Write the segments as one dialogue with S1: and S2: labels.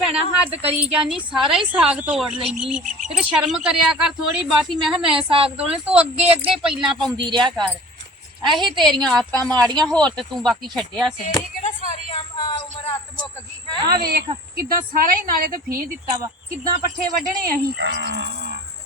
S1: ਭੈਣਾ ਹੱਦ ਕਰੀ ਜਾਨੀ ਸਾਰਾ ਹੀ ਸਾਗ ਤੋੜ ਲੈਨੀ। ਤੇ ਸ਼ਰਮ ਕਰਿਆ ਕਰ ਥੋੜੀ ਬਾਤੀ ਮੈਂ ਕਿਹਾ ਮੈਂ ਸਾਗ ਤੋੜ ਲੈ ਤੂੰ ਅੱਗੇ ਅੱਗੇ ਪਹਿਲਾਂ ਪਾਉਂਦੀ ਰਿਹਾ ਕਰ। ਇਹੀ ਤੇਰੀਆਂ ਆਦਤਾਂ ਮਾੜੀਆਂ ਹੋਰ ਤੇ ਤੂੰ ਬਾਕੀ ਛੱਡਿਆ ਸੀ।
S2: ਤੇਰੀ ਕਿਹੜਾ ਸਾਰੀ ਆਮ- ਆ ਉਮਰ ਹੱਥ ਮੁੱਕ ਗਈ ਹੈ?
S1: ਆ ਵੇਖ ਕਿੱਦਾਂ ਸਾਰਾ ਹੀ ਨਾਲੇ ਤੇ ਫੇਰ ਦਿੱਤਾ ਵਾ। ਕਿੱਦਾਂ ਪੱਠੇ ਵੱਢਣੇ ਅਸੀਂ?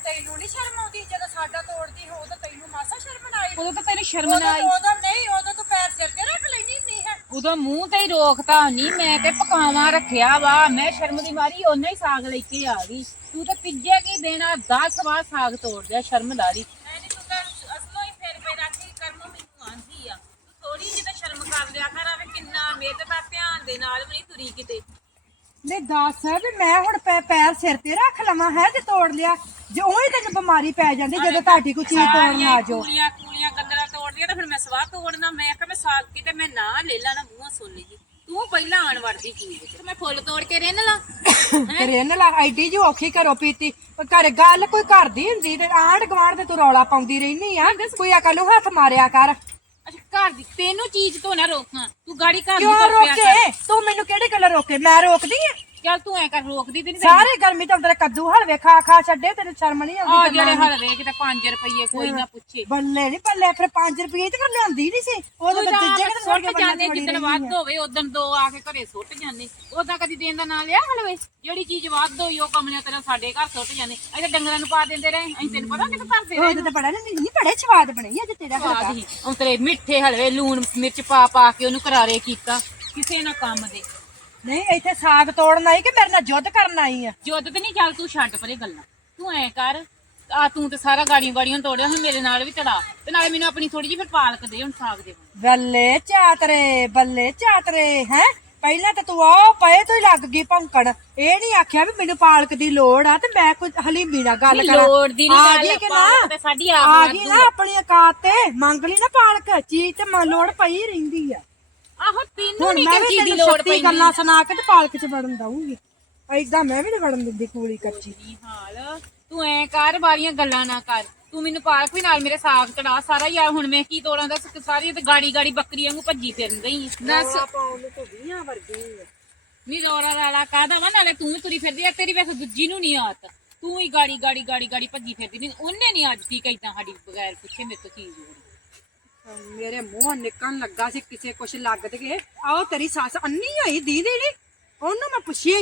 S2: ਤੈਨੂੰ ਨਹੀਂ ਸ਼ਰਮ ਆਉਂਦੀ? ਜਦੋਂ ਸਾਡਾ ਤੋੜਦੀ ਹੋ ਤਾਂ ਤੈਨੂੰ ਮਾਸਾ ਸ਼ਰਮ ਨਾ ਆਈ?
S1: ਉਦੋਂ ਤਾਂ ਤੈਨੂੰ ਸ਼ਰਮ ਨਾ
S2: ਉਦੋਂ
S1: ਆਈ।
S2: ਉਦੋਂ ਨਹੀਂ ਉਦੋਂ ਤੂੰ ਪੈਰ ਸਿਰ ਤੇ ਰੱਖ ਲੈਣੀ ਹੁੰਦੀ
S1: ਉਦੋਂ ਮੂੰਹ ਤੇ ਹੀ ਰੋਕਤਾ ਨਹੀਂ ਮੈਂ ਤੇ ਪਕਾਵਾਂ ਰੱਖਿਆ ਵਾ। ਮੈਂ ਸ਼ਰਮ ਦੀ ਮਾਰੀ ਉਹਨੇ ਹੀ ਸਾਗ ਲੈ ਕੇ ਆ ਗਈ। ਤੂੰ ਤਾਂ ਤੀਜੇ ਕੀ ਦੇਣਾ 10 ਵਾਰ ਸਾਗ ਤੋੜ ਦਿਆ ਸ਼ਰਮ ਲਾਰੀ ਨਹੀਂ ਤੂੰ ਤਾਂ ਅਸਲੋਂ ਹੀ ਫੇਰ ਫੇਰ ਆਖੀ ਕਰਮ ਮੈਨੂੰ ਆਂਦੀ ਆ। ਤੂੰ ਥੋੜੀ ਜਿਹੀ ਤਾਂ ਸ਼ਰਮ ਕਰ ਲਿਆ ਕਰ ਆਵੇ ਕਿੰਨਾ ਮਿਹਨਤ ਦਾ ਧਿਆਨ ਦੇ ਨਾਲ ਵੀ ਨਹੀਂ ਤੁਰੀ ਕਿਤੇ।
S2: ਨਹੀਂ ਦੱਸ ਵੀ ਮੈਂ ਹੁਣ ਪੈ ਪੈਰ ਸਿਰ ਤੇ ਰੱਖ ਲਵਾਂ ਹੈ ਜੇ ਤੋੜ ਲਿਆ? ਜੇ ਉਹੀ ਤੈਨੂੰ ਬਿਮਾਰੀ ਪੈ ਜਾਂਦੀ ਜਦੋਂ ਤੁਹਾਡੀ ਕੋਈ ਚੀਜ਼ ਤੋੜਨ ਆ ਜਾਓ।
S1: ਕੂਲੀਆਂ ਕੂਲੀਆਂ ਗੰਦਲਾ ਤੋੜਦੀਆਂ ਤਾਂ ਫਿਰ ਮੈਂ ਸਵਾਹ ਤੋੜਨਾ। ਮੈਂ ਆਖਿਆ ਮੈਂ ਸਾਗ ਕਿਤੇ ਮੈਂ ਨਾ ਲੈ ਲੈਣਾ ਮੂੰਹੋਂ ਸੁਣ ਲਈ ਤੂੰ ਪਹਿਲਾਂ ਆਣ ਵੜਦੀ ਚੀਜ਼ ਤੇ ਮੈਂ ਫੁੱਲ ਤੋੜ ਕੇ ਰਹਿਣ ਲਾ।
S2: ਇਹਨਾਂ ਲਾ ਐਡੀ ਜੀ ਔਖੀ ਘਰੋਂ ਪੀਤੀ। ਪਰ ਘਰ ਗੱਲ ਕੋਈ ਘਰ ਦੀ ਹੁੰਦੀ ਤੇ ਆਂਢ ਗੁਆਂਢ ਤੇ ਤੂੰ ਰੌਲਾ ਪਾਉਂਦੀ ਰਹਿਨੀ ਆ। ਕੋਈ ਅਕਲ ਨੂੰ ਹੱਥ ਮਾਰਿਆ ਕਰ।
S1: ਅੱਛਾ ਘਰ ਦੀ ਤੈਨੂੰ ਚੀਜ਼ ਤੋਂ ਨਾ ਰੋਕਾਂ। ਤੂੰ ਗਾੜੀ ਘਰ ਨੂੰ
S2: ਕਿਉਂ
S1: ਕਰ
S2: ਰੋਕੇ? ਤੂੰ ਮੈਨੂੰ ਕਿਹੜੀ ਗੱਲ ਰੋਕੇ? ਮੈਂ ਰੋਕਦੀ ਆ?
S1: ਚੱਲ ਤੂੰ ਐ ਕਰ ਰੋਕਦੀ ਤੇ ਨਹੀਂ
S2: ਸਾਰੇ ਗਰਮੀ ਤੋਂ ਅੰਦਰ ਕੱਦੂ ਹਲਵੇ ਖਾ ਖਾ ਛੱਡੇ ਤੈਨੂੰ ਸ਼ਰਮ ਨਹੀਂ
S1: ਆ
S2: ਆਉਂਦੀ
S1: ਜਿਹੜੇ ਹਲਵੇ ਕਿਤੇ 5 ਰੁਪਏ ਕੋਈ ਨਾ ਪੁੱਛੇ।
S2: ਬੱਲੇ ਨਹੀਂ ਪੱਲੇ ਫਿਰ 5 ਰੁਪਏ ਤੇ ਕਰ ਲਿਆਉਂਦੀ ਨਹੀਂ ਸੀ। ਉਦੋਂ ਤਾਂ ਤੀਜੇ ਕਿਤੇ
S1: ਸੁੱਟ ਜਾਂਦੇ ਜਿੱਦਣ ਵੱਧ ਹੋਵੇ ਉਦੋਂ ਦੋ ਆ ਕੇ ਘਰੇ ਸੁੱਟ ਜਾਂਦੇ। ਉਦਾਂ ਕਦੀ ਦੇਣ ਦਾ ਨਾਂ ਲਿਆ ਹਲਵੇ? ਜਿਹੜੀ ਚੀਜ਼ ਵੱਧ ਹੋਈ ਉਹ ਕਮਲਿਆ ਤੇਰਾ ਸਾਡੇ ਘਰ ਸੁੱਟ ਜਾਂਦੇ। ਅਸੀਂ ਤਾਂ ਡੰਗਰਾਂ ਨੂੰ ਪਾ ਦਿੰਦੇ ਰਹੇ ਅਸੀਂ ਤੈਨੂੰ ਪਤਾ ਕਿਤੇ ਕਰਦੇ ਰਹੇ
S2: ਉਦੋਂ ਤਾਂ ਬੜਾ ਨਹੀਂ ਨਹੀਂ ਬੜੇ ਸਵਾਦ ਬਣੇ ਅੱਜ ਤੇਰਾ ਹਲਵਾ।
S1: ਸਵਾਦ ਹੀ। ਉਤਰੇ ਮਿੱਠੇ ਹਲਵੇ ਲੂਣ ਮਿਰਚ ਪਾ ਪਾ ਕੇ ਉਹਨੂੰ ਕਰਾਰੇ ਕੀਤਾ। ਕਿਸੇ ਨਾ ਕੰਮ ਦੇ।
S2: ਨਹੀਂ ਇੱਥੇ ਸਾਗ ਤੋੜਨ ਆਈ ਕਿ ਮੇਰੇ ਨਾਲ ਜੁੱਧ ਕਰਨ ਆਈ ਆ?
S1: ਜੁੱਦ ਤੇ ਨਹੀਂ ਚੱਲ ਤੂੰ ਛੱਡ ਪਰੇ ਗੱਲਾਂ। ਤੂੰ ਐ ਕਰ ਆ ਤੂੰ ਤੇ ਸਾਰਾ ਗਾੜੀਆਂ ਗਾੜੀਆਂ ਤੋੜਿਆ ਹੁਣ ਮੇਰੇ ਨਾਲ ਵੀ ਤੜਾ। ਤੇ ਨਾਲੇ ਮੈਨੂੰ ਆਪਣੀ ਥੋੜੀ ਜਿਹੀ ਫਿਰ ਪਾਲਕ ਦੇ ਹੁਣ ਸਾਗ ਦੇ।
S2: ਬੱਲੇ ਚਾਤਰੇ ਬੱਲੇ ਚਾਤਰੇ ਹੈ? ਪਹਿਲਾਂ ਤਾਂ ਤੂੰ ਆ ਪਏ ਤੋਂ ਹੀ ਲੱਗ ਗਈ ਭੌਂਕਣ। ਇਹ ਨਹੀਂ ਆਖਿਆ ਵੀ ਮੈਨੂੰ ਪਾਲਕ ਦੀ ਲੋੜ ਆ ਤੇ ਮੈਂ ਕੁਝ ਹਲੀਮੀ ਨਾਲ ਗੱਲ ਕਰਾਂ।
S1: ਲੋੜ ਦੀ ਨੀ
S2: ਆ
S1: ਗੱਲ,
S2: ਗਈ ਕਿ
S1: ਪਾਲਕ
S2: ਨਾ?
S1: ਤੇ ਸਾਡੀ ਆਪ
S2: ਆ ਗਈ ਨਾ ਆਪਣੀ ਔਕਾਤ ਤੇ। ਮੰਗ ਲਈ ਨਾ ਪਾਲਕ। ਚੀਜ਼ ਤੇ ਮ- ਲੋੜ ਪਈ ਰਹਿੰਦੀ ਆ।
S1: ਆਹੋ ਤੈਨੂੰ
S2: ਹੁਣ
S1: ਨਹੀਂ
S2: ਮੈਂ
S1: ਕਿ
S2: ਵੀ
S1: ਚੀਜ਼ ਦੀ
S2: ਤੈਨੂੰ
S1: ਲੋੜ
S2: ਸੱਤੀ
S1: ਪੈਂਦੀ।
S2: ਗੱਲਾਂ ਸੁਣਾ ਕੇ ਤੇ ਪਾਲਕ ਚ ਵੜਨ ਦਊਂਗੀ। ਐਦਾਂ ਮੈਂ ਵੀ ਨੀ ਵੜਨ ਦਿੰਦੀ ਕੂਲੀ ਕੱਚੀ।
S1: ਨਹੀਂ ਹਾਲ ਤੂੰ ਐ ਕਰ ਬਾਰੀਆਂ ਗੱਲਾਂ ਨਾ ਕਰ। ਤੂੰ ਮੈਨੂੰ ਪਾਲਕ ਵੀ ਨਾਲ ਮੇਰੇ ਸਾਗ ਚੜਾ ਸਾਰਾ ਯਾਰ ਹੁਣ ਮੈਂ ਕੀ ਤੋੜਾਂ ਦਾ ਸਾਰੀ ਤੇ ਗਾੜੀ ਗਾੜੀ ਬੱਕਰੀ ਵਾਂਗੂ ਭੱਜੀ ਫਿਰਨ ਗਈ ਦੱਸ।
S2: ਪਾਉਣ ਨੂੰ ਤੂੰ 20 ਵਰਗੀ ਆ।
S1: ਨੀ ਰੋੜਾ ਰਾਲਾ ਕਾਹਦਾ ਵਾ? ਨਾਲੇ ਤੂੰ ਵੀ ਤੁਰੀ ਫਿਰਦੀ ਆ ਤੇਰੀ ਵੈਸੇ ਦੂਜੀ ਨੂੰ ਨਹੀਂ ਆਤ ਤੂੰ ਹੀ ਗਾੜੀ ਗਾੜੀ ਗਾੜੀ ਗਾੜੀ ਭੱਜੀ ਫਿਰਦੀ ਨਹੀਂ ਉਹਨੇ ਨਹੀਂ ਅੱਜ ਤੀਕ ਇਦਾਂ ਸਾਡੀ ਬਗੈਰ ਪੁੱਛੇ ਮੇਰੇ ਤੋਂ ਚੀਜ਼ ਹੋਣੀ
S2: ਮੇਰੇ ਮੂੰਹ ਨਿਕਲਣ ਲੱਗਾ ਸੀ ਕਿਸੇ ਕੁਛ ਲੱਗ ਤੇ ਆਓ ਤੇਰੀ ਸੱਸ ਅੰਨੀ ਹੋਈ ਦੀਦੀ ਨੀ ਉਹਨੂੰ ਮੈਂ ਪੁੱਛੀ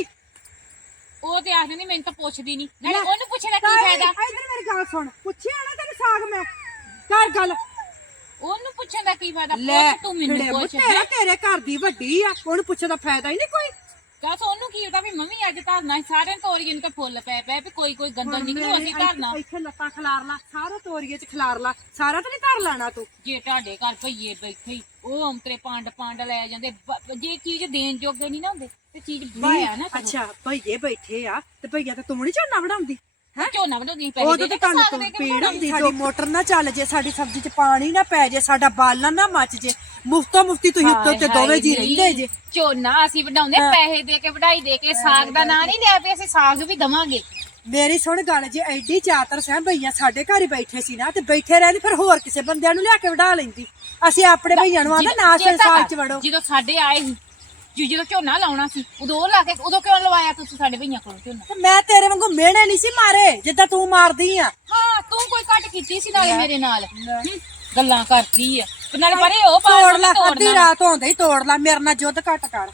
S1: ਉਹ ਤੇ ਆਖਦੇ ਨਹੀਂ ਮੈਨੂੰ ਤਾਂ ਪੁੱਛਦੀ ਨਹੀਂ ਨਾਲੇ ਉਹਨੂੰ ਪੁੱਛਣਾ ਕੀ ਫਾਇਦਾ?
S2: ਇਧਰ ਮੇਰੀ ਗੱਲ ਸੁਣ। ਪੁੱਛਿਆ ਨਾ ਤੈਨੂੰ ਸਾਗ ਮੈਂ। ਕਰ ਗੱਲ।
S1: ਉਹਨੂੰ ਪੁੱਛਣ ਦਾ ਕੀ ਫਾਇਦਾ? ਪੁੱਛ ਤੂੰ ਮੈਨੂੰ ਪੁੱਛ
S2: ਤੇਰੇ ਘਰ ਦੀ ਵੱਡੀ ਆ। ਉਹਨੂੰ ਪੁੱਛਣ ਦਾ ਫਾਇਦਾ ਹੀ ਨਹੀਂ ਕੋਈ।
S1: ਦੱਸ ਉਹਨੂੰ ਕੀ ਹੁੰਦਾ ਵੀ ਮੰਮੀ ਅੱਜ ਧਰਨਾ ਸੀ, ਸਾਰਿਆਂ ਤੋਰੀਏ ਨੂੰ ਤਾਂ ਫੁੱਲ ਪੈ ਪੈ ਵੀ ਕੋਈ ਕੋਈ ਗੰਦਲ ਨਿਕਲੂ ਅਸੀਂ ਧਰਨਾ।
S2: ਇੱਥੇ ਲੱਤਾਂ ਖਿਲਾਰ ਲਾ ਸਾਰਾ ਤੋਰੀਏ ਚ ਖਿਲਾਰ ਲਾ ਸਾਰਾ ਤਾਂ ਨਹੀਂ ਧਰ ਲੈਣਾ ਤੂੰ।
S1: ਜੇ ਤੁਹਾਡੇ ਘਰ ਭਈਏ ਬੈਠੇ ਉਹ ਅੰਤਰੇ ਪੰਡ ਪੰਡ ਲੈ ਜਾਂਦੇ ਬ- ਜੇ ਚੀਜ਼ ਦੇਣ ਜੋਗੇ ਨਹੀਂ ਨਾ ਹੁੰਦੇ ਤੇ ਚੀਜ਼ ਬਾਇਆ ਨਾ ਕਰੋ।
S2: ਅੱਛਾ ਭਈਏ ਬੈਠੇ ਆ ਤੇ ਭਈਆ ਤਾਂ ਤੂੰ ਨਹੀਂ ਝੋਨਾ ਵੜਾਉਂਦੀ।
S1: ਝੋਨਾ ਵਧਾਉਂਦੀ ਪੈਸੇ
S2: ਉਦੋਂ
S1: ਦੇ
S2: ਤਾਂ ਤੁਹਾਨੂੰ ਤੋਂ ਪੀੜ। ਹੁੰਦੀ ਸਾਡੀ ਮੋਟਰ ਨਾ ਚੱਲ ਜੇ ਸਾਡੀ ਸਬਜ਼ੀ 'ਚ ਪਾਣੀ ਨਾ ਪੈ ਜੇ ਸਾਡਾ ਬਾਲਣ ਨਾ ਮੱਚ ਜੇ ਮੁਫਤੋ ਮੁਫਤੀ ਤੁਸੀਂ ਉੱਤੇ
S1: ਹਾਏ
S2: ਦੋਵੇਂ ਜੀ ਰਹਿੰਦੇ ਜੇ।
S1: ਝੋਨਾ ਅਸੀਂ ਵਡਾਉਂਦੇ ਪੈਸੇ ਦੇ ਕੇ ਵਡਾਈ ਦੇ ਕੇ ਸਾਗ ਦਾ ਨਾਂ ਨਹੀਂ ਲਿਆ ਵੀ ਅਸੀਂ ਸਾਗ ਵੀ ਦਵਾਂਗੇ।
S2: ਮੇਰੀ ਸੁਣ ਗੱਲ ਜੇ ਐਡੀ ਚਾਤਰ ਸੈਂ ਭਈਆ ਸਾਡੇ ਘਰ ਹੀ ਬੈਠੇ ਸੀ ਨਾ ਤੇ ਬੈਠੇ ਰਹਿੰਦੇ ਫਿਰ ਹੋਰ ਕਿਸੇ ਬੰਦਿਆਂ ਨੂੰ ਲਿਆ ਕੇ ਵਡਾ ਲੈਂਦੀ। ਅਸੀਂ ਆਪਣੇ ਭਈਆਂ ਨੂੰ ਆਂਦਾ ਨਾ
S1: ਕਰ,
S2: ਚ ਵੜੋ।
S1: ਜਦੋਂ ਸਾਡੇ ਆਏ ਸੀ ਜੀ ਜਦੋਂ ਝੋਨਾ ਲਾਉਣਾ ਸੀ ਉਦੋਂ ਉਹ ਲਾ ਕੇ ਉਦੋਂ ਕਿਉਂ ਲਵਾਇਆ ਤੁਸੀਂ ਸਾਡੇ ਭਈਆਂ ਕੋਲ ਝੋਨਾ
S2: ਤੇ ਮੈਂ ਤੇਰੇ ਵਾਂਗੂ ਮਿਹਣੇ ਨਹੀਂ ਸੀ ਮਾਰੇ ਜਿੱਦਾਂ ਤੂੰ ਮਾਰਦੀ ਆ।
S1: ਹਾਂ ਤੂੰ ਕੋਈ ਘੱਟ ਕੀਤੀ ਸੀ ਨਾਲੇ ਮੇਰੇ ਨਾਲ। ਹੂੰ, ਗੱਲਾਂ ਕਰਦੀ ਆ। ਤੇ ਨਾਲੇ ਪਰੇ ਉਹ
S2: ਤੋੜ ਲੈ ਅੱਧੀ ਰਾਤ ਹੁੰਦੇ ਹੀ ਤੋੜ ਲੈ ਮੇਰੇ ਨਾਲ ਜੁੱਧ ਘੱਟ ਕਰ।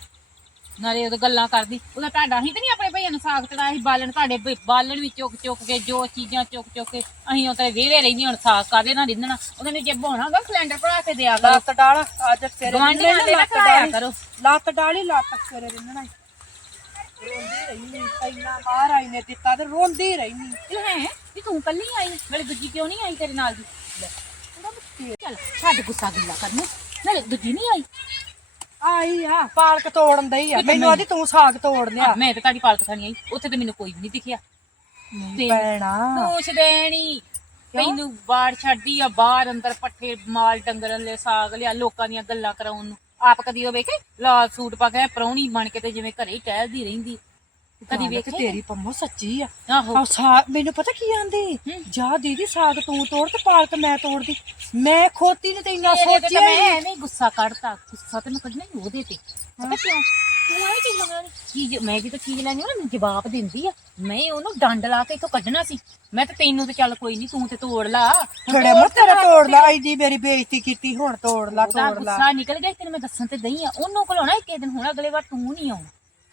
S1: ਨਾਲੇ ਉਹ ਗੱਲਾਂ ਕਰਦੀ ਉਹਦਾ ਤੁਹਾਡਾ ਹੀ ਤੇ ਨਹੀਂ ਆਪਣੇ ਭਈਆਂ ਨੂੰ ਸਾਗ ਚੜਾਇਆ ਸੀ ਬਾਲਣ ਤੁਹਾਡੇ ਭਈ ਬਾਲਣ ਵੀ ਚੁੱਕ ਚੁੱਕ ਕੇ ਜੋ ਚੀਜ਼ਾਂ ਚੁੱਕ ਚੁੱਕ ਕੇ ਅਸੀਂ ਉਤੇ ਵੇਰੇ ਰਹਿੰਦੀ ਹੁਣ ਸਾਗ ਕਾਦੇ ਨਾਲ ਰਿੰਨਣਾ ਉਹਨਾਂ ਨੇ ਜੇ ਬਹਾਉਣਾਗਾ ਸਿਲੰਡਰ ਭਰਾ ਕੇ ਦਿਆ ਕਰੋ
S2: ਲੱਤ ਡਾਲ ਅੱਜ ਤੇਰੇ
S1: ਗਵਾਂਢੀਆਂ
S2: ਰਿੰਨਣੇ
S1: ਦੇ ਨਾ
S2: ਲੱਤ ਡਾਲੀ।
S1: ਕਰੋ।
S2: ਲੱਤ ਡਾਲੀ ਲੱਤ ਤੇਰੇ ਰਿੰਨਣਾ। ਰੋਂਦੀ ਰਹਿਨੀ ਇੰਨਾ ਬਾਹਰ ਆਈ ਨੇ ਦਿੱਤਾ ਤੇ ਰੋਂਦੀ ਰਹਿਨੀ
S1: ਇਹ ਹੈ ਵੀ ਤੂੰ ਕੱਲੀ ਆਈ ਨਾਲੇ ਦੂਜੀ ਕਿਉਂ ਨਹੀਂ ਆਈ ਤੇਰੇ ਨਾਲ ਦੀ ਲੈ, ਚੱਲ ਛੱਡ ਗੁੱਸਾ ਗਿੱਲਾ ਕਰਨਾ ਨਾਲੇ ਦੂਜੀ ਨਹੀਂ ਆਈ
S2: ਆਈ ਆ ਪਾਲਕ ਤੋੜਨ ਦਈ ਆ। ਮੈਨੂੰ ਆਦੀ ਤੂੰ ਸਾਗ ਤੋੜ ਲਿਆ
S1: ਮੈਂ ਤੇ ਤੁਹਾਡੀ ਪਾਲਕ ਖਾਣੀ ਆਈ। ਉੱਥੇ ਤੇ ਮੈਨੂੰ ਕੋਈ ਵੀ ਨਹੀਂ ਦਿਖਿਆ। ਤੇ
S2: ਪੈਣਾ
S1: ਪੂਛ ਦੇਣੀ। ਤੈਨੂੰ ਬਾੜ ਛੱਡਦੀ ਆ ਬਾਹਰ ਅੰਦਰ ਪੱਠੇ ਮਾਲ ਡੰਗਰਾਂ ਲੈ ਸਾਗ ਲਿਆ ਲੋਕਾਂ ਦੀਆਂ ਗੱਲਾਂ ਕਰਾਉਣ ਨੂੰ। ਆਪ ਕਦੀ ਉਹ ਵੇਖੇ? ਲਾਲ ਸੂਟ ਪਾ ਕੇ ਪਰੌਣੀ ਬਣ ਕੇ ਤੇ ਜਿਵੇਂ ਘਰੇ ਹੀ ਟਹਿਲਦੀ ਰਹਿੰਦੀ। ਕਦੀ ਵੇਖੇ
S2: ਤੇਰੀ ਪੰਮੋ ਸੱਚੀ ਆ।
S1: ਆਹੋ।
S2: ਮੈਨੂੰ ਪਤਾ ਕੀ ਆਂਦੀ। ਜਾ ਦੀਦੀ ਸਾਗ ਤੂੰ ਤੋੜ ਤੇ ਪਾਲਕ ਮੈਂ ਤੋੜਦੀ। ਮੈਂ ਖੋਤੀ ਨੇ ਤੇ ਇੰਨਾ ਸੋਚਿਆ
S1: ਮੈਂ। ਐਵੇਂ ਗੁੱਸਾ ਕੱਢਤਾ। ਗੁੱਸਾ ਤੇ ਮੈਂ ਕੱਢਣਾ ਹੀ ਉਹਦੇ ਤੇ। ਪਤਾ ਕਿਉਂ? ਤੂੰ ਆਈ ਚੀਜ਼ ਮੰਗਣੀ ਚੀਜ਼ ਮੈਂ ਵੀ ਤਾਂ ਚੀਜ਼ ਲੈਣੀ ਉਹ ਮੈਨੂੰ ਜਵਾਬ ਦਿੰਦੀ ਆ। ਮੈਂ ਉਹਨੂੰ ਡੰਡ ਲਾ ਕੇ ਇੱਥੋਂ ਕੱਢਣਾ ਸੀ। ਮੈਂ ਤਾਂ ਤੈਨੂੰ ਤੇ ਚੱਲ ਕੋਈ ਨਹੀਂ ਤੂੰ ਤੇ ਤੋੜ ਲਾ।
S2: ਥੋੜੇ ਮੋ ਤੇਰਾ ਤੋੜ ਲਾ। ਐਡੀ ਮੇਰੀ ਬੇਇੱਜ਼ਤੀ ਕੀਤੀ ਹੁਣ ਤੋੜ ਲਾ ਤੋੜ ਲਾ।
S1: ਗੁੱਸਾ ਨਿਕਲ ਗਿਆ ਤੈਨੂੰ ਮੈਂ ਦੱਸਣ ਤੇ ਦਈ ਆ। ਉਹਨੂੰ ਕੋਲ ਆਉਣਾ ਇੱਕ ਦਿਨ ਹੁਣ ਅਗਲੇ ਵਾਰ ਤੂੰ ਨਹੀਂ ਆਉਣਾ।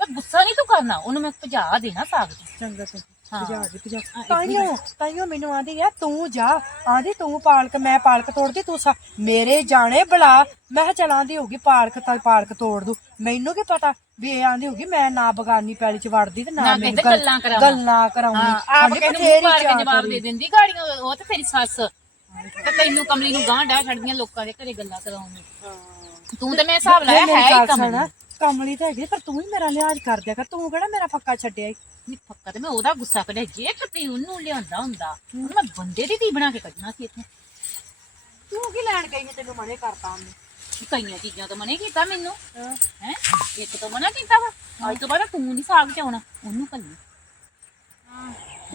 S1: ਤਾਂ ਗੁੱਸਾ ਨਹੀਂ ਤੂੰ ਕਰਨਾ ਉਹਨੂੰ ਮੈਂ ਭਜਾ ਦੇਣਾ ਸਾਗ ਚ।
S2: ਚੰਗਾ ਤੇ
S1: ਹਾਂ।
S2: ਭਜਾ ਦੇ ਭਜਾ ਤਾਈਓ ਤਾਈਓ ਮੈਨੂੰ ਆਂਦੀ ਆ ਤੂੰ ਜਾ ਆਂਦੀ ਤੂੰ ਪਾਲਕ ਮੈਂ ਪਾਲਕ ਤੋੜਦੀ ਤੂੰ ਸਾ ਮੇਰੇ ਜਾਣੇ ਬੁਲਾ। ਮੈਂ ਕਿਹਾ ਚੱਲ ਆਂਦੀ ਹੋਗੀ ਪਾਲਕ ਤਾਂ ਪਾਲਕ ਤੋੜ ਦੂ। ਮੈਨੂੰ ਕੀ ਪਤਾ ਵੀ ਇਹ ਆਂਦੀ ਹੋਗੀ ਮੈਂ ਨਾ ਬਗਾਨੀ ਪੈਲੀ ਚ ਵੜਦੀ ਤੇ ਨਾ
S1: ਨਾ
S2: ਮੈਨੂੰ ਗੱਲ-
S1: ਗੱਲਾਂ ਕਰਾਵਾਂ।
S2: ਗੱਲਾਂ ਕਰਾਉਣੀ।
S1: ਹਾਂ ਆਪ ਕਹਿੰਦੇ ਮੂੰਹ ਕੇ
S2: ਚਾਅ
S1: ਜਵਾਬ। ਦੇ ਦਿੰਦੀ ਗਾੜੀਆਂ ਉਹ ਤੇ ਤੇਰੀ ਸੱਸ। ਤੇ ਤੈਨੂੰ ਕਮਲੀ ਨੂੰ ਗਾਂਢ ਛੱਡਦੀਆਂ ਲੋਕਾਂ ਦੇ ਘਰੇ ਗੱਲਾਂ ਕਰਾਉਣ ਨੂੰ। ਤੂੰ ਤੇ ਮੈਂ ਹਿਸਾਬ ਲਾਇਆ ਹੈ ਹੀ ਕਮਲੀ।
S2: ਕਮਲੀ ਤਾਂ ਹੈਗੀ ਪਰ ਤੂੰ ਹੀ ਮੇਰਾ ਲਿਹਾਜ਼ ਕਰ ਦਿਆ ਕਰ ਤੂੰ ਕਿਹੜਾ ਮੇਰਾ ਫੱਕਾ ਛੱਡਿਆ ਈ?
S1: ਨਹੀਂ ਪੱਕਾ ਤੇ ਮੈਂ ਉਹਦਾ ਗੁੱਸਾ ਕੱਢਿਆ ਜੇ ਕਿਤੇ ਉਹਨੂੰ ਲਿਆਂਦਾ ਹੁੰਦਾ ਉਹਨੂੰ ਮੈਂ ਬੰਦੇ ਦੀ ਧੀ ਬਣਾ ਕੇ ਕੱਢਣਾ ਸੀ ਇੱਥੇ।
S2: ਤੂੰ ਕੀ ਲੈਣ ਗਈ ਹੈ ਤੈਨੂੰ ਮਨੇ ਕਰਤਾ ਉਹਨੇ?
S1: ਕਈਆਂ ਚੀਜ਼ਾਂ ਤੋਂ ਮਨੇ ਕੀਤਾ ਮੈਨੂੰ। ਹੈ। ਇੱਕ ਤੋਂ ਮਨਾ ਕੀਤਾ ਵਾ ਅੱਜ ਤੋਂ ਬਾਅਦ ਤੂੰ ਨਹੀਂ ਸਾਗ ਚ ਆਉਣਾ ਉਹਨੂੰ ਕੱਲੀ।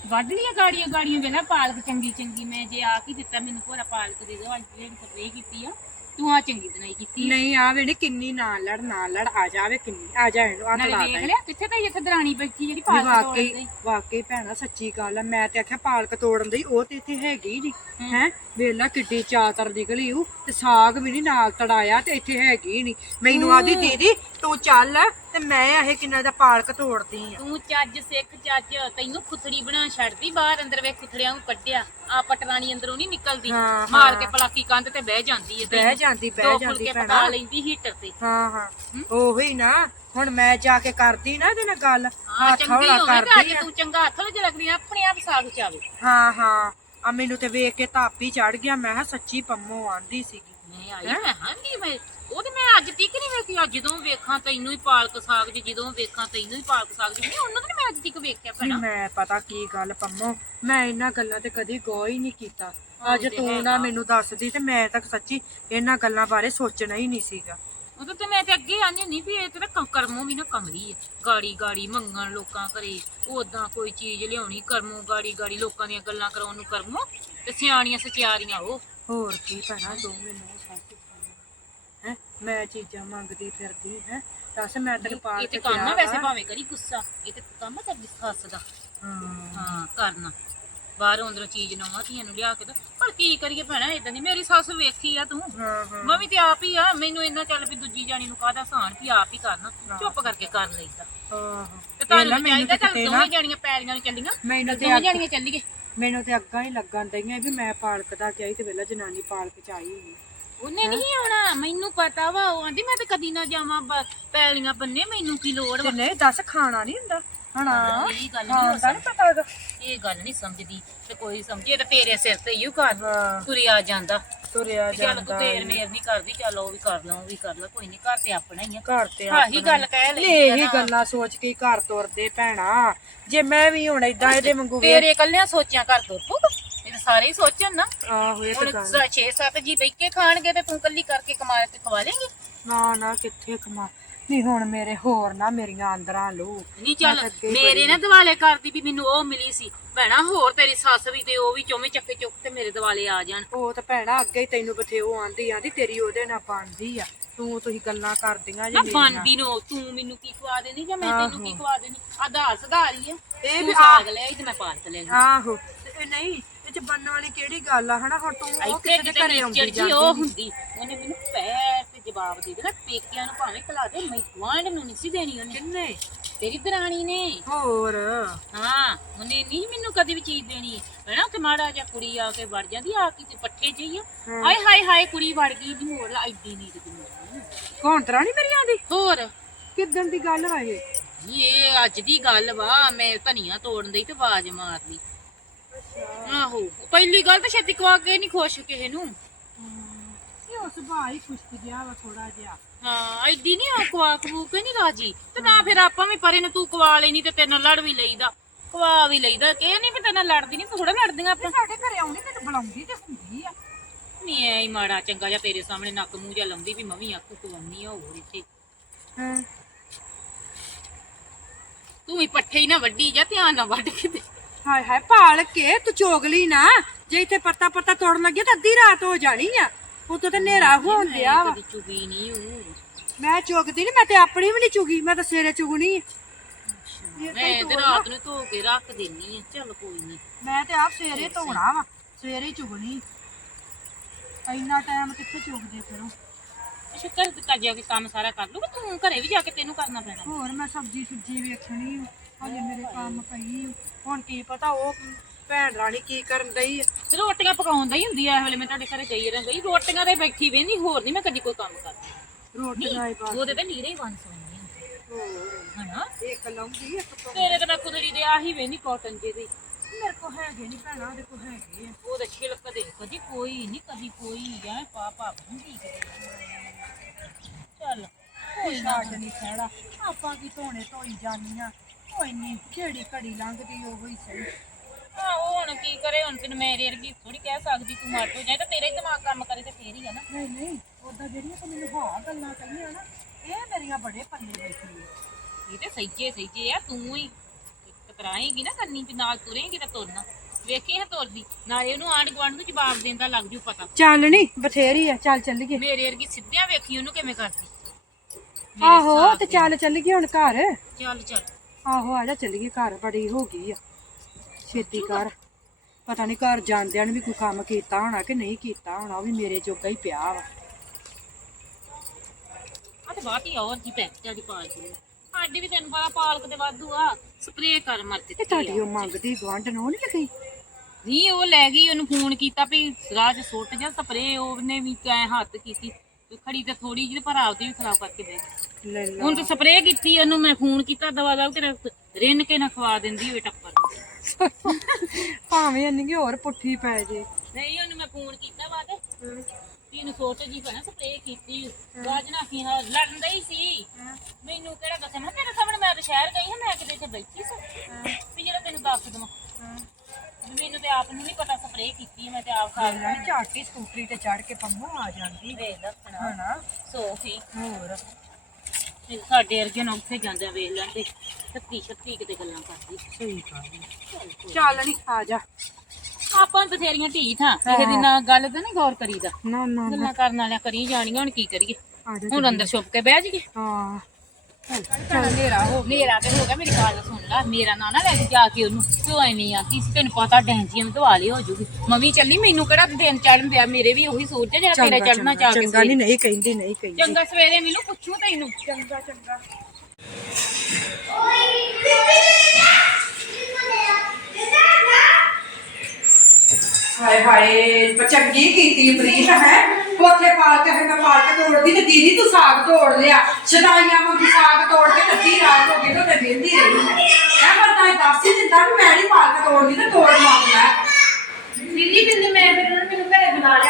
S1: ਵੱਢ ਲੀਆਂ ਗਾੜੀਆਂ ਗਾੜੀਆਂ ਵੇਲਾ ਪਾਲਕ ਚੰਗੀ ਚੰਗੀ ਮੈਂ ਜੇ ਆ ਕੀ ਦਿੱਤਾ ਮੈਨੂੰ ਭੋਰਾ ਪਾਲਕ ਦੇ ਦਿਓ ਅੱਜ ਜਿਹੜੀ ਸਪਰੇਅ ਕੀਤੀ ਆ। ਤੂੰ ਆ ਚੰਗੀ ਦਿਨਾਈ ਕੀਤੀ ਆ।
S2: ਨਹੀਂ ਆ ਵੇੜੀ ਕਿੰਨੀ ਨਾ ਲੜ ਨਾ ਲੜ ਆ ਜਾਵੇ ਕਿੰਨੀ ਆ ਜਾ ਇਹਨੂੰ ਹੱਥ
S1: ਨਾਲੇ
S2: ਲਾ
S1: ਵੇਖ
S2: ਦੇ।
S1: ਲਿਆ ਕਿੱਥੇ ਤਾਂ ਇੱਥੇ ਦਰਾਣੀ ਬੈਠੀ ਜਿਹੜੀ
S2: ਨਹੀਂ
S1: ਪਾਲਕ
S2: ਵਾਕਈ
S1: ਤੋੜਦੀ
S2: ਵਾਕਈ ਭੈਣਾ ਸੱਚੀ ਗੱਲ ਆ ਮੈਂ ਤੇ ਆਖਿਆ ਪਾਲਕ ਤੋੜਨ ਦੀ ਉਹ ਤੇ ਇੱਥੇ ਹੈਗੀ ਜੀ ਹੈ। ਵੇਲਾ ਕਿੱਡੀ ਚਾਤਰ ਨਿਕਲੀ ਉਹ ਤੇ ਸਾਗ ਵੀ ਨਹੀਂ ਨਾਲ ਤੜਾਇਆ ਤੇ ਇੱਥੇ ਹੈਗੀ ਨਹੀਂ ਮੈਨੂੰ ਆਦੀ ਦੀਦੀ ਤੂੰ ਚੱਲ ਤੇ ਮੈਂ ਇਹ ਕਿੰਨਾ ਦਾ ਪਾਲਕ ਤੋੜਦੀ ਆ।
S1: ਤੂੰ ਚੱਜ ਸਿੱਖ ਚੱਜ ਤੈਨੂੰ ਖੁਥੜੀ ਬਣਾ ਛੱਡਦੀ ਬਾਹਰ ਅੰਦਰ ਵੇ ਖੁਥੜਿਆਂ ਨੂੰ ਕੱਢਿਆ। ਆ ਪਟਰਾਣੀ ਅੰਦਰੋਂ ਨਹੀਂ ਨਿਕਲਦੀ।
S2: ਹਾਂ,
S1: ਮਾਰ ਕੇ ਪਲਾਕੀ ਕੰਧ ਤੇ ਬਹਿ ਜਾਂਦੀ ਹੈ
S2: ਬਹਿ ਜਾਂਦੀ ਬਹਿ ਜਾਂਦੀ
S1: ਫੁਲਕੇ
S2: ਭੈਣਾ।
S1: ਪਕਾ ਲੈਂਦੀ ਹੀਟਰ ਤੇ।
S2: ਹਾਂ ਹਾਂ। ਉਹੀ ਨਾ। ਹੁਣ ਮੈਂ ਜਾ ਕੇ ਕਰਦੀ ਨਾ ਇਹਦੇ ਨਾਲ ਗੱਲ।
S1: ਹਾਂ
S2: ਹੱਥ
S1: ਚੰਗੀ
S2: ਹੌਲਾ
S1: ਹੋਵੇ ਤਾਂ
S2: ਕਰਦੀ ਆ।
S1: ਤੂੰ ਚੰਗਾ ਹੱਥ ਵਿੱਚ ਲੱਗਦੀ ਆ, ਆਪਣੇ ਆਪ ਸਾਗ ਚ ਆਵੇ
S2: ਹਾਂ ਹਾਂ। ਆ ਮੈਨੂੰ ਤੇ ਵੇਖ ਕੇ ਤਾਪੀ ਚੜ ਗਿਆ। ਮੈਂ ਕਿਹਾ ਸੱਚੀ ਪੰਮੋ ਆਂਦੀ ਸੀਗੀ।
S1: ਮੈਂ ਆਈ ਮੈਂ ਹਾਂਜੀ ਮੈਂ ਉਹ ਤੇ ਮੈਂ ਅੱਜ ਤੀਕ ਨਹੀਂ ਵੇਖੀ ਅੱਜ ਜਦੋਂ ਵੇਖਾਂ ਤੈਨੂੰ ਹੀ ਪਾਲਕ ਸਾਗ ਜੀ ਜਦੋਂ ਵੇਖਾਂ ਤੈਨੂੰ ਹੀ ਪਾਲਕ ਸਾਗ ਜੀ। ਨਹੀਂ ਉਹਨਾਂ ਨੂੰ ਮੈਂ ਅੱਜ ਤੀਕ ਵੇਖਿਆ ਭੈਣਾ।
S2: ਮੈਂ ਪਤਾ ਕੀ ਗੱਲ ਪੰਮੋ ਮੈਂ ਇਹਨਾਂ ਗੱਲਾਂ ਤੇ ਕਦੀ ਗੌਰ ਹੀ ਨਹੀਂ ਕੀਤਾ। ਅੱਜ
S1: ਤੇ
S2: ਤੂੰ ਨਾ ਮੈਨੂੰ ਦੱਸਦੀ ਤੇ ਮੈਂ ਤਾਂ ਸੱਚੀ ਇਹਨਾਂ ਗੱਲਾਂ ਬਾਰੇ ਸੋਚਣਾ ਹੀ ਨਹੀਂ ਸੀਗਾ।
S1: ਉਦੋਂ ਤੇ ਮੈਂ ਤੇ ਅੱਗੇ ਆਂਦੀ ਨਹੀਂ ਵੀ ਇਹ ਤੇ ਨਾ ਕਰਮੋਂ ਵੀ ਨਾ ਕਮਲੀ ਹੈ ਗਾੜੀ ਗਾੜੀ ਮੰਗਣ ਲੋਕਾਂ ਘਰੇ ਉਦਾਂ ਕੋਈ ਚੀਜ਼ ਲਿਆਉਣੀ ਕਰਮੋਂ ਗਾੜੀ ਗਾੜੀ ਲੋਕਾਂ ਦੀਆਂ ਗੱਲਾਂ ਕਰਾਉਣ ਨੂੰ ਕਰਮੋਂ ਤੇ ਸਿਆਣੀਆਂ ਸਚਿਆਰੀਆਂ ਉਹ।
S2: ਹੋਰ ਕੀ ਭੈਣਾ ਦੋ ਮੈਨੂੰ ਸੱਚ ਮੈਂ ਚੀਜ਼ਾਂ ਮੰਗਦੀ ਫਿਰਦੀ ਹੈ। ਦੱਸ ਮੈਂ ਤੈਨੂੰ ਪਾ
S1: ਇਹ ਤੇ ਕੰਮ ਆ ਵੈਸੇ। ਭਾਵੇਂ ਕਰੀ ਗੁੱਸਾ। ਇਹ ਤੇ ਕੰਮ ਆ ਤੇਰੀ ਸੱਸ ਦਾ।
S2: ਹਾਂ।
S1: ਹਾਂ ਕਰਨਾ। ਬਾਹਰੋਂ ਅੰਦਰੋਂ ਚੀਜ਼ ਨਵਾਂ ਧੀਆਂ ਨੂੰ ਲਿਆ ਕੇ ਦੋ। ਪਰ ਕੀ ਕਰੀਏ ਭੈਣਾ ਇਦਾਂ ਦੀ ਮੇਰੀ ਸੱਸ ਵੇਖੀ ਆ ਤੂੰ। ਮੈਂ ਵੀ ਤੇ ਆਪ ਹੀ ਆ। ਮੈਨੂੰ ਇੰਨਾ ਚੱਲ ਵੀ ਦੂਜੀ ਜਾਣੀ ਨੂੰ ਕਾਹਦਾ ਸਾਨ ਵੀ ਆਪ ਹੀ ਕਰਨਾ। ਚੁੱਪ ਕਰਕੇ ਕਰ ਲਈਦਾ। ਤੇ ਤੁਹਾਨੂੰ ਚਾਹੀਦਾ
S2: ਤੇ
S1: ਚੱਲ ਦੋਵੇਂ ਜਾਣੀਆਂ ਪੈਰੀਆਂ ਨੂੰ ਚੱਲੀਆਂ।
S2: ਮੈਨੂੰ ਤੇ
S1: ਦੋਵੇਂ ਜਾਣੀਆਂ ਚੱਲੀਏ।
S2: ਮੈਨੂੰ ਤੇ ਅੱਗਾਂ ਹੀ ਲੱਗਣ ਦਈਆਂ ਵੀ ਮੈਂ ਪਾਲਕ ਦਾ ਕਿਹਾ ਸੀ ਤੇ ਵੇਲਾ ਜਨਾਨੀ ਪਾਲਕ ਚ ਆਈ ਹੋਈ।
S1: ਉਹਨੇ ਨਹੀਂ ਆਉਣਾ ਮੈਨੂੰ ਪਤਾ ਵਾ ਉਹ ਆਂਦੀ ਮੈਂ ਤੇ ਕਦੀ ਨਾ ਜਾਵਾਂ ਬ- ਪੈਲੀਆਂ ਬੰਨੇ ਮੈਨੂੰ ਕੀ ਲੋੜ
S2: ਤੇ
S1: ਵਾ
S2: ਨਹੀਂ ਦੱਸ ਖਾਣਾ ਨਹੀਂ ਹੁੰਦਾ? ਹਣਾ?
S1: ਇਹ ਗੱਲ
S2: ਹਾਂ
S1: ਨਹੀਂ
S2: ਤਾਂ ਨਹੀਂ ਪਤਾ ਹੈਗਾ।
S1: ਇਹ ਗੱਲ ਨਹੀਂ ਸਮਝਦੀ ਤੇ ਕੋਈ ਸਮਝੇ ਤੇ ਤੇਰੇ ਸਿਰ ਤੇ ਹੀ ਘਰ
S2: ਹਾਂ
S1: ਤੁਰਿਆ ਜਾਂਦਾ।
S2: ਤੁਰਿਆ
S1: ਵੀ ਚੱਲ ਤੂੰ
S2: ਜਾਂਦਾ
S1: ਤੇਰ ਮੇਰ ਨਹੀਂ ਕਰਦੀ ਚੱਲ ਉਹ ਵੀ ਕਰ ਲਾ ਉਹ ਵੀ ਕਰ ਲਾ ਕੋਈ ਨਹੀਂ ਘਰ ਤੇ ਆਪਣਾ ਹੀ ਆ।
S2: ਘਰ ਤੇ
S1: ਆਹੀ ਗੱਲ ਕਹਿ ਲਈ
S2: ਇਹੀ ਗੱਲਾਂ ਸੋਚ ਕੇ ਹੀ ਘਰ ਤੁਰਦੇ ਭੈਣਾ। ਜੇ ਮੈਂ ਵੀ ਹੁਣ ਏਦਾਂ ਇਹਦੇ ਵਾਂਗੂ ਵੇ
S1: ਤੇਰੇ ਕੱਲਿਆਂ ਸੋਚਿਆ ਕਰ ਤੁਰ ਪਊ ਇਹ ਤਾਂ ਸਾਰੇ ਹੀ ਸੋਚਣ ਨਾ।
S2: ਆਹੋ ਇਹ
S1: ਹੁਣ
S2: ਤਾਂ ਗੱਲ
S1: 6-7 ਜੀ ਬਹਿ ਕੇ ਖਾਣਗੇ ਤੇ ਤੂੰ ਕੱਲੀ ਕਰਕੇ ਕਮਾ ਕੇ ਖਵਾ ਲੇਂਗੀ?
S2: ਨਾ ਨਾ ਕਿੱਥੇ ਕਮਾ? ਨਹੀਂ ਹੁਣ ਮੇਰੇ ਹੋਰ ਨਾ ਮੇਰੀਆਂ ਅੰਦਰਾਂ ਲੂ।
S1: ਨਹੀਂ ਚੱਲ
S2: ਮੈਂ ਤਾਂ ਅੱਗੇ ਹੀ
S1: ਮੇਰੇ ਨਾ ਦਿਵਾਲੇ ਕਰਦੀ ਵੀ ਮੈਨੂੰ ਉਹ ਮਿਲੀ ਸੀ। ਭੈਣਾ ਹੋਰ ਤੇਰੀ ਸੱਸ ਵੀ ਤੇ ਉਹ ਵੀ ਚੋਵੇਂ ਚੱਕੇ ਚੁੱਕ ਤੇ ਮੇਰੇ ਦਿਵਾਲੇ ਆ ਜਾਣ।
S2: ਉਹ ਤਾਂ ਭੈਣਾ ਅੱਗੇ ਹੀ ਤੈਨੂੰ ਬਥੇਓ ਆਂਦੀ ਆਂਦੀ ਤੇਰੀ ਉਹਦੇ ਨਾਲ ਬਣਦੀ ਆ। ਤੂੰ ਤੁਸੀਂ ਗੱਲਾਂ ਕਰਦੀਆਂ ਜੇ
S1: ਨਾ
S2: ਮੇਰੇ ਨਾਲ
S1: ਨੂੰ ਤੂੰ ਮੈਨੂੰ ਕੀ ਖਵਾ ਦੇਣੀ ਜਾਂ ਮੈਂ ਤੈਨੂੰ ਕੀ ਖਵਾ ਦੇਣੀ? ਆਧਾਰ ਸੁਧਾਰੀ ਆ।
S2: ਇਹ ਵੀ
S1: ਸਾਗ ਲੈ ਆਈ ਤੇ ਮੈਂ ਪਾਲਕ ਲੈ ਲਈ
S2: ਆਹੋ। ਤੇ ਇਹ ਨਹੀਂ ਇਹ ਚ ਵਾਲੀ ਕਿਹੜੀ ਗੱਲ ਆ? ਹਨਾ ਹੁਣ ਤੂੰ ਉਹ
S1: ਇੱਥੇ
S2: ਕਿਸੇ ਦੇ
S1: ਕਿਤੇ
S2: ਘਰੇ ਆਉਂਦੀ
S1: ਜੀ
S2: ਜਾਂਦੀ
S1: ਉਹ ਹੁੰਦੀ ਉਹਨੇ ਮੈਨੂੰ ਪੈਰ ਤੇ ਜਵਾਬ ਦੇ ਦੇਣਾ ਪੇਕਿਆਂ ਨੂੰ ਭਾਵੇਂ ਖਿਲਾ ਦੇ ਮੈਂ ਗੁਆਂਢ ਨੂੰ ਨਹੀਂ ਸੀ ਦੇਣੀ ਉਹਨੇ।
S2: ਕਿੰਨੇ?
S1: ਤੇਰੀ ਦਰਾਣੀ ਨੇ।
S2: ਹੋਰ।
S1: ਹਾਂ ਉਹਨੇ ਨਹੀਂ ਮੈਨੂੰ ਕਦੀ ਵੀ ਚੀਜ਼ ਦੇਣੀ। ਹੈ ਨਾ ਤੇ ਮਾੜਾ ਜਿਹਾ ਕੁੜੀ ਆ ਕੇ ਵੜ ਜਾਂਦੀ ਆ ਕੇ ਤੇ ਪੱਠੇ ਜਈਆ ਹਾਏ ਹਾਏ ਹਾਏ ਕੁੜੀ ਵੜ ਗਈ ਨਹੀਂ ਹੋਰ ਲਾ ਐਡੀ ਨਹੀਂ ਤੇ
S2: ਕੌਣ ਤਰਾ ਨਹੀਂ ਮੇਰੀ ਆਂਦੀ?
S1: ਹੋਰ।
S2: ਕਿੱਦਣ ਦੀ ਗੱਲ ਵਾ ਇਹ?
S1: ਇਹ ਅੱਜ ਦੀ ਗੱਲ ਵਾ ਮੈਂ ਧਨੀਆ ਤੋੜਨ ਦੀ ਤੇ ਆਵਾਜ਼ ਮਾਰ ਲਈ ਆਹੋ ਪਹਿਲੀ ਗੱਲ ਤਾਂ ਛੇਤੀ ਖਵਾ ਕੇ ਨਹੀਂ ਖੁਸ਼ ਕਿਸੇ ਨੂੰ।
S2: ਇਹ ਉਸ ਸੁਭਾਅ ਹੀ ਖੁਸ਼ਕ ਗਿਆ ਵਾ ਥੋੜਾ ਜਿਹਾ।
S1: ਹਾਂ ਐਡੀ ਨਹੀਂ ਉਹ ਖਵਾ ਖਵੂ ਕੇ ਨਹੀਂ ਰਾਜੀ। ਤੇ ਨਾ ਫਿਰ ਆਪਾਂ ਵੀ ਪਰੇ ਨੂੰ ਤੂੰ ਖਵਾ ਲੈਣੀ ਤੇ ਤੇਰੇ ਨਾਲ ਲੜ ਵੀ ਲਈਦਾ। ਖਵਾ ਵੀ ਲਈਦਾ ਕਿ ਨਹੀਂ ਵੀ ਤੇਰੇ ਨਾਲ ਲੜਦੀ ਨਹੀਂ ਥੋੜਾ ਲੜਦੀਆਂ ਆਪਾਂ।
S2: ਸਾਡੇ ਘਰੇ ਆਉਂਦੀ ਮੈਨੂੰ ਬੁਲਾਉਂਦੀ ਤੇ ਹੁੰਦੀ ਆ।
S1: ਨਹੀਂ ਐ ਹੀ ਮਾੜਾ ਚੰਗਾ ਜਾਂ ਤੇਰੇ ਸਾਹਮਣੇ ਨੱਕ ਮੂੰਹ ਜਾਂ ਲਾਉਂਦੀ ਵੀ ਮੈਂ ਵੀ ਆਕੂ ਕਵਾਉਣੀ ਆ ਹੋਰ ਇੱਥੇ। ਤੂੰ ਵੀ ਪੱਠੇ ਹੀ ਨਾ ਵੱਢੀ ਜਾ ਧਿਆਨ ਨਾਲ ਵੱਢ ਕੇ ਦੇ।
S2: ਹਾਏ ਹਾਏ ਪਾਲ ਕੇ ਤੂੰ ਚੋਗਲੀ ਨਾ। ਜੇ ਇੱਥੇ ਪੱਤਾ ਪੱਤਾ ਤੋੜਨ ਲੱਗੇ ਤਾਂ ਅੱਧੀ ਰਾਤ ਹੋ ਜਾਣੀ ਆ। ਉਤੋਂ ਤੇ ਹਨੇਰਾ ਹੋਣ ਦਿਆ ਵਾ।
S1: ਕਦੀ ਚੁਗੀ ਨਹੀਂ ਹੂੰ।
S2: ਮੈਂ ਚੁਗਦੀ ਨਹੀਂ ਮੈਂ ਤੇ ਆਪਣੀ ਵੀ ਨਹੀਂ ਚੁਗੀ ਮੈਂ ਤਾਂ ਸਵੇਰੇ ਚੁਗਣੀ ਆ। ਇਹ
S1: ਮੈਂ ਤੇ ਰਾਤ ਨੂੰ ਧੋ ਕੇ ਰੱਖ ਦਿੰਨੀ ਆ ਚੱਲ ਕੋਈ ਨਹੀਂ
S2: ਮੈਂ ਤੇ ਆਪ ਸਵੇਰੇ ਧੋਣਾ ਵਾ ਸਵੇਰੇ ਹੀ ਚੁਗਣੀ। ਇੰਨਾ ਟਾਈਮ ਕਿੱਥੇ ਚੁਗਦੇ ਫਿਰੋ
S1: ਕਰ ਜਾ ਕੇ ਕੰਮ ਸਾਰਾ ਕਰ ਲੂਗਾ ਤੂੰ ਘਰੇ ਵੀ ਜਾ ਕੇ ਤੈਨੂੰ ਕਰਨਾ ਪੈਣਾ।
S2: ਹੋਰ ਮੈਂ ਸਬਜ਼ੀ ਸੁਬਜੀ ਵੇਖਣੀ ਆ। ਹਜੇ ਮੇਰੇ ਕੰਮ ਪਈ। ਹੁਣ ਕੀ ਪਤਾ ਉਹ ਭੈਣ ਰਾਣੀ ਕੀ ਕਰਨ ਦਈ
S1: ਰੋਟੀਆਂ ਪਕਾਉਣ ਦਾ ਹੀ ਹੁੰਦੀ ਆ ਇਹ ਵੇਲੇ ਮੈਂ ਤੁਹਾਡੇ ਘਰੇ ਗਈ ਰੋਟੀਆਂ ਤੇ ਬੈਠੀ ਵੇਂਦੀ ਹੋਰ ਨਹੀਂ ਮੈਂ ਕਦੀ ਕੋਈ ਕੰਮ ਕਰਦੀ।
S2: ਰੋਟੀ ਨਾਲ ਹੀ ਬਸ
S1: ਉਹਦੇ ਤੇ ਨੀਰੇ ਹੀ ਬਣ ਸਕਦੀ
S2: ਹੋਰ
S1: ਹਨਾ?
S2: ਇੱਕ ਲਾਉਂਦੀ ਇੱਕ ਤੋਂ
S1: ਤੇਰੇ ਤੇ ਮੈਂ ਕੁਦੜੀ ਦੇ ਆਹੀ ਵੇਂਦੀ ਕਾਟਨ ਜੇ ਦੇ।
S2: ਮੇਰੇ ਕੋ ਹੈਗੇ ਨਹੀਂ ਭੈਣਾ ਉਹਦੇ ਕੋ ਹੈਗੇ ਆ।
S1: ਉਹਦਾ ਛਿਲਕ ਦੇ ਕਦੀ ਕੋਈ ਨਹੀਂ ਕਦੀ ਕੋਈ ਐ ਪਾਪਾ ਬੰਦੀ ਚੱਲ
S2: ਕੋਈ ਛੱਡ ਨਹੀਂ ਖੜਾ ਆਪਾਂ ਕੀ ਧੋਣੇ ਧੋਈ ਜਾਨੀਆਂ? ਕੋਈ ਨਹੀਂ ਜਿਹੜੀ ਘੜੀ ਲੰਘਦੀ ਉਹ ਹੀ ਸਹੀ।
S1: ਹਾਂ ਉਹ ਹੁਣ ਕੀ ਕਰੇ ਹੁਣ ਤੈਨੂੰ ਮੇਰੇ ਵਰਗੀ ਥੋੜੀ ਕਹਿ ਸਕਦੀ ਤੂੰ ਮਰ ਜਾਏ ਤਾਂ ਤੇਰਾ ਦਿਮਾਗ ਕੰਮ ਕਰੇ ਤੇ ਫੇਰ ਹੀ ਆ ਨਾ।
S2: ਨਹੀਂ ਨਹੀਂ ਉਦਾਂ ਜਿਹੜੀਆਂ ਤੂੰ ਮੈਨੂੰ ਹਾਂ ਗੱਲਾਂ ਕਹੀਆਂ ਨਾ ਇਹ ਮੇਰੀਆਂ ਬੜੇ ਪੱਲੇ ਬੈਠੀ
S1: ਇਹ ਤੇ ਸਹੀਜੇ ਸਹੀਜੇ ਆ ਤੂੰ ਹੀ ਕਤਰਾਏਂਗੀ ਨਾ ਕੰਨੀ ਚ ਨਾਲ ਤੁਰੇਂਗੀ ਤਾਂ ਤੁਰਨਾ। ਵੇਖੀ ਹੈ ਤੁਰਦੀ ਨਾਲੇ ਉਹਨੂੰ ਆਂਢ ਗੁਆਂਢ ਨੂੰ ਜਵਾਬ ਦੇਣ ਦਾ ਲੱਗ ਜੂ ਪਤਾ।
S2: ਚੱਲ ਨਹੀਂ ਬਥੇਰੀ ਆ ਚੱਲ ਚੱਲੀਏ।
S1: ਮੇਰੇ ਵਰਗੀ ਸਿੱਧਿਆਂ ਵੇਖੀ ਉਹਨੂੰ ਕਿਵੇਂ ਕਰਦੀ।
S2: ਆਹੋ ਤੇ ਚੱਲ ਚੱਲੀਏ ਹੁਣ ਘਰ।
S1: ਚੱਲ ਚੱਲ।
S2: ਆਹੋ ਆ ਜਾ ਚੱਲੀਏ ਘਰ ਬੜੀ ਹੋ ਗਈ ਆ। ਛੇਤੀ ਕਰ। ਪਤਾ ਨਹੀਂ ਘਰ ਜਾਂਦਿਆਂ ਨੇ ਵੀ ਕੋਈ ਕੰਮ ਕੀਤਾ ਹੋਣਾ ਕਿ ਨਹੀਂ ਕੀਤਾ ਹੋਣਾ ਉਹ ਵੀ ਮੇਰੇ ਜੋਗਾ ਹੀ ਪਿਆ ਵਾ।
S1: ਆ ਤੇ ਬਾਤ ਹੋਰ ਜੀ ਪੈਕ ਜਿਹੜੀ ਪਾਲਕ ਨੂੰ ਸਾਡੀ ਵੀ ਤੈਨੂੰ ਪਤਾ ਪਾਲਕ ਦੇ ਵਾਧੂ ਆ ਸਪਰੇਅ ਕਰ ਮਰ
S2: ਇਹ
S1: ਦਿੱਤੀ
S2: ਤੁਹਾਡੀ ਉਹ ਮੰਗਦੀ ਗਵਾਂਢ ਨੂੰ ਨਹੀਂ ਲੱਗੀ?
S1: ਨਹੀਂ ਉਹ ਲੈ ਗਈ ਉਹਨੂੰ ਫੋਨ ਕੀਤਾ ਵੀ ਰਾਹ 'ਚ ਸੁੱਟ ਜਾ ਸਪਰੇਅ ਉਹਨੇ ਵੀ ਕੈ ਹੱਥ ਕੀਤੀ। ਤੇ ਖੜੀ ਤੇ ਥੋੜੀ ਜਿਹੀ ਪਰ ਆਪਦੀ ਵੀ ਖਰਾਬ ਕਰਕੇ ਗਈ।
S2: ਲੈ ਲਾ।
S1: ਹੁਣ ਤਾਂ ਸਪਰੇਅ ਕੀਤੀ ਉਹਨੂੰ ਮੈਂ ਫੋਨ ਕੀਤਾ ਦਵਾ ਦਵਾ ਕੇ ਰਿੰਨ ਕੇ ਨਾ ਖਵਾ ਦਿੰਦੀ ਹੋਵੇ ਟੱਪਰ
S2: ਭਾਵੇਂ ਇੰਨੀ ਹੋਰ ਪੁੱਠੀ ਪੈ ਜੇ।
S1: ਨਹੀਂ ਉਹਨੂੰ ਮੈਂ ਫੋਨ ਕੀਤਾ ਵਾ ਤੇ। ਤੀਨ ਸੋਚ ਜੀ ਭਣਾ ਸਪਰੇਅ ਕੀਤੀ। ਰਾਜਨਾ ਕੀ ਹਾਂ ਲੜਨ ਹੀ ਸੀ। ਮੈਨੂੰ ਕਿਹੜਾ ਦੱਸਿਆ? ਮੈਂ ਤੇਰੇ ਸਾਹਮਣੇ ਮੈਂ ਤਾਂ ਸ਼ਹਿਰ ਗਈ ਹਾਂ ਮੈਂ ਕਿਤੇ ਇੱਥੇ ਬੈਠੀ ਸੀ। ਵੀ ਜਿਹੜਾ ਤੈਨੂੰ ਦੱਸ ਦਵਾਂ। ਮੈਨੂੰ ਤੇ ਆਪ ਨੂੰ ਨਹੀਂ ਪਤਾ ਸਪਰੇਅ ਕੀਤੀ ਹੈ, ਮੈਂ ਤੇ ਆਪ ਖਾ
S2: ਲੈ ਝਾਟੀ ਸਕੂਟਰੀ ਤੇ ਚੜ ਕੇ ਪੰਮੋ ਆ ਜਾਂਦੀ।
S1: ਵੇਖ ਦੱਸਣਾ
S2: ਹਨਾ?
S1: ਸੋਫੀ
S2: ਹੋਰ?
S1: ਤੇ ਸਾਡੇ ਵਰਗੇ ਨੂੰ ਉੱਥੇ ਜਾਂਦੇ ਆ ਵੇਖ ਲੈਣ ਤੇ। ਸੱਤੀ ਸੱਤੀ ਕਿਤੇ ਗੱਲਾਂ ਕਰਦੀ।
S2: ਸਹੀ ਗੱਲ
S1: ਚੱਲ ਕੋਈ।
S2: ਚੱਲ ਨਹੀਂ ਆ ਜਾ।
S1: ਆਪਾਂ ਬਥੇਰੀਆਂ ਕਿਸੇ ਦੀ ਨਾ ਗੱਲ ਤੇ ਨਹੀਂ ਗੌਰ ਕਰੀਦਾ।
S2: ਨਾ ਨਾ ਨਾ।
S1: ਗੱਲਾਂ ਕਰਨ ਵਾਲਿਆਂ ਕਰੀ ਜਾਣੀਆਂ ਹੁਣ ਕੀ ਕਰੀਏ?
S2: ਆ ਜਾ
S1: ਹੁਣ ਅੰਦਰ ਛੁਪ ਕੇ ਬਹਿ ਜਾਈਏ।
S2: ਹਾਂ। ਹਨੇਰਾ ਹੋ
S1: ਮੇਰਾ ਤੇ ਹੋ ਗਿਆ ਮੇਰੀ ਗੱਲ ਸੁਣ ਲੈ ਮੇਰਾ ਨਾਂ ਨਾ ਲੈ ਕੇ ਜਾ ਕੇ ਉਹਨੂੰ। ਤੂੰ ਐਵੇਂ ਆਂਦੀ ਸੀ ਤੈਨੂੰ ਪਤਾ ਡੈਂਜੀਆਂ ਨੂੰ ਦਵਾਲੀ ਹੋ ਜੂਗੀ। ਮਵੀ ਚੱਲੀ ਮੈਨੂੰ ਕਿਹੜਾ ਦਿਨ ਚੜਨ ਪਿਆ ਮੇਰੇ ਵੀ ਉਹੀ ਸੂਰਜ ਆ ਜਿਹੜਾ ਤੇਰੇ ਚੜਨਾ ਚਾ ਕੇ
S2: ਚੰਗਾ ਨਹੀਂ ਨਹੀਂ ਕਹਿੰਦੀ ਨਹੀਂ ਕਹਿੰਦੀ।
S1: ਚੰਗਾ ਸਵੇਰੇ ਮੈਨੂੰ ਪੁੱਛੂ ਤੈਨੂੰ।
S2: ਚੰਗਾ ਚੰਗਾ। ਹਾਏ ਹਾਏ ਪਚੰਗੀ ਕੀਤੀ ਪ੍ਰੀਤ ਹੈ? ਉੱਥੇ ਪਾਲ ਕੇ ਮੈਂ ਪਾਲ ਕੇ ਤੋੜਦੀ ਤੇ ਦੀਦੀ ਤੂੰ ਸਾਗ ਤੋੜ ਲਿਆ। ਸ਼ਦਾਈਆਂ ਵਾਂਗੂ ਸਾਗ ਤੋੜ ਕੇ ਅੱਧੀ ਰਾਤ ਹੋ ਗਈ ਤੇ ਉਹਨੇ ਵੇਂਦੀ ਰਹੀ ਹੈ ਮੈਂ ਪਤਾ ਹੀ ਦੱਸ ਹੀ ਦਿੰਦਾ ਮੈਂ ਨਹੀਂ ਪਾਲ ਕੇ ਤੋੜਦੀ ਤੇ ਤੋੜ ਮੰਗ ਲੈ
S1: ਦੀਦੀ ਬਿੰਦ ਮੈਂ ਫਿਰ ਮੈਨੂੰ ਘਰੇ ਬੁਲਾ
S2: ਲੈ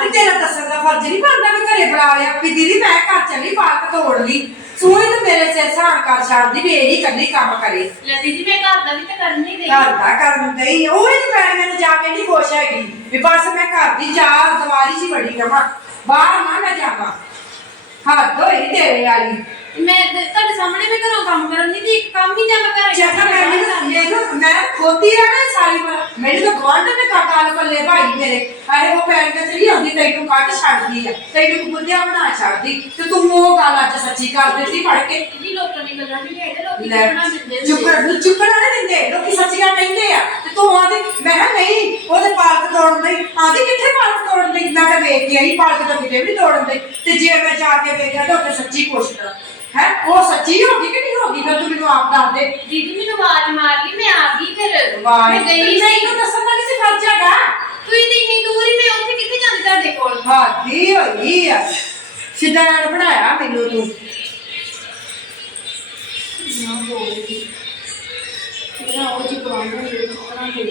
S2: ਤੇ ਤੇਰਾ ਦੱਸਣ ਦਾ ਫਰਜ਼ ਨਹੀਂ ਬਣਦਾ ਵੀ ਘਰੇ ਬੁਲਾ ਲਿਆ। ਵੀ ਦੀਦੀ ਮੈਂ ਘਰ ਚੱਲੀ ਪਾਲ ਕੇ ਤੋੜ ਲਈ ਸੂਈ ਤੇ ਮੇਰੇ ਸਿਰ ਸਾਂ ਕਰ ਛੱਡਦੀ ਵੀ ਇਹ ਕੱਲੀ ਕੰਮ ਕਰੇ।
S1: ਲੈ ਦੀਦੀ ਮੈਂ ਘਰ ਦਾ ਵੀ ਤਾਂ ਕਰਨ ਨਹੀਂ
S2: ਘਰ ਦਾ ਕਰਨ ਦਈ ਉਹ ਹੀ ਪੈਣ ਵਿੱਚ ਜਾ ਕੇ ਨਹੀਂ ਖੁਸ਼ ਹੈਗੀ। ਵੀ ਬਸ ਮੈਂ ਘਰ ਦੀ ਜਾ ਦੀਵਾਰੀ 'ਚ ਹੀ ਵੜੀ ਰਵਾਂ। ਬਾਹਰ ਨਾ ਮੈਂ ਜਾਵਾਂ। ਹੱਦ ਹੋਈ ਤੇਰੇ ਵਾਲੀ।
S3: ਮੈਂ ਤੇ- ਤੁਹਾਡੇ ਸਾਹਮਣੇ ਮੈਂ ਘਰੋਂ ਕੰਮ ਕਰਨ ਦੀ ਤੇ ਇੱਕ ਕੰਮ ਹੀ ਜਾਂ ਮੈਂ ਘਰੇ
S2: ਮੈਂ ਮੈਨੂੰ ਮੈਨੂੰ ਮੈਂ ਖੋਤੀ ਰਹਿਣਾ ਸਾਰੀ ਉਮਰ ਮੈਨੂੰ ਤਾਂ ਗਵਾਂਢ ਨੇ ਕਾਕਾ ਨੂੰ ਪੱਲੇ ਭਾਈ ਮੇਰੇ। ਅਰੇ ਉਹ ਪੈਣ ਤੇ ਚਲੀ ਆਉਂਦੀ ਤੈਨੂੰ ਕੱਟ ਛੱਡਦੀ ਆ। ਤੈਨੂੰ ਬੁੱਧਿਆ ਬਣਾ ਛੱਡਦੀ। ਤੇ ਤੂੰ ਉਹ ਗੱਲ ਅੱਜ ਸੱਚੀ ਕਰ ਦਿੱਤੀ ਫੜ ਕੇ।
S3: ਜੀ ਲੋਕਾਂ ਦੀ ਗੱਲਾਂ ਨਹੀਂ ਹੈਗੇ ਲੋਕੀ
S2: ਲੈ
S3: ਬਣਾ ਦਿੰਦੇ ਹੁੰਦੇ।
S2: ਚੁੱਪ ਚੁੱਪ ਰਹਿ ਦਿੰਦੇ ਲੋਕੀ ਸੱਚੀਆਂ ਕਹਿੰਦੇ ਆ। ਤੇ ਤੂੰ ਆਦੀ ਮੈਂ ਕਿਹਾ ਨਹੀਂ ਉਹਦੇ ਪਾਲਕ ਤੋੜਨ ਲਈ। ਆਦੀ ਕਿੱਥੇ ਪਾਲਕ ਤੋੜਨ ਲਈ? ਮੈਂ ਤਾਂ ਵੇਖ ਕੇ ਆਈ ਪਾਲਕ ਤਾਂ ਕਿਤੇ ਵੀ ਨੀ ਤੋੜਨ ਲਈ। ਤੇ ਜੇ ਮੈਂ ਜਾ ਕੇ ਵੇਖਿਆ ਤਾਂ ਉੱਥੇ ਸੱਚੀ ਕੁਛ ਹੈ ਉਹ ਸੱਚੀ ਹੋ ਗਈ ਕਿ ਨਹੀਂ ਹੋ ਗਈ? ਫਿਰ ਤੂੰ ਮੈਨੂੰ ਆਪ ਦੱਸ ਦੇ।
S3: ਦੀਦੀ ਮੈਨੂੰ ਆਵਾਜ਼ ਮਾਰ ਲਈ ਮੈਂ ਆ ਗਈ ਫਿਰ। ਮੈਂ ਗਈ
S2: ਨਹੀਂ ਇਹਨੂੰ ਦੱਸਣ ਦਾ ਕਿਸੇ ਫਰਜ਼ ਹੈਗਾ?
S3: ਤੁਸੀਂ ਤੇ ਇੰਨੀ ਦੂਰ ਹੀ ਮੈਂ ਉੱਥੇ ਕਿੱਥੇ ਜਾਂਦੀ ਤੁਹਾਡੇ ਕੋਲ?
S2: ਹਾਦੀ ਹੋਈ ਆ। ਸਿਧਾਣ ਬਣਾਇਆ ਮੈਨੂੰ ਤੂੰ।
S3: ਮੇਰਾ ਉਹ ਜੀ ਗਵਾਂਢ ਦੇ ਵਿੱਚ ਕਰਾਂ ਦੇ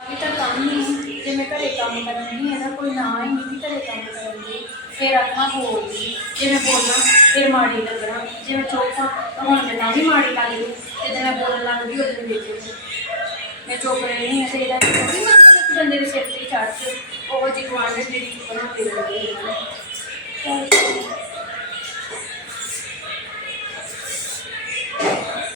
S3: ਅਭੀ ਤਾਂ ਕੰਮ ਨਹੀਂ, ਜੇ ਮੈਂ ਘਰੇ ਕੰਮ ਕਰਨ ਹੈ ਨਾ, ਕੋਈ ਨਾ ਹੀ ਨਹੀਂ ਘਰੇ ਕੰਮ ਕਰਨ ਦੀ ਫਿਰ ਆਤਮਾ ਬੋਲਦੀ, ਜੇ ਮੈਂ ਬੋਲਾਂ, ਫਿਰ ਮਾੜੀ ਲੱਗਣਾ। ਜੇ ਮੈਂ ਚੁੱਪ ਤਾਂ ਹੁਣ ਮੈਂ ਤਾਂ ਵੀ ਮਾੜੀ ਲੱਗਦੀ ਤੇ ਜੇ ਮੈਂ ਬੋਲਣ ਲੱਗ ਉਹਦੇ ਵਿੱਚ ਮੈਂ ਚੁੱਪ ਰਹਿਣੀ ਹੈ ਤੇ ਇਹਦਾ ਕੋਈ ਮਤਲਬ ਇੱਕ ਬੰਦੇ ਦੇ ਸਿਰ ਤੇ ਚੜ੍ਹ ਕੇ ਉਹ ਜੀ ਗਵਾਂਢ ਜਿਹੜੀ ਬਣਾ ਦੇ ਦਿੰਦੀ ਹੈ।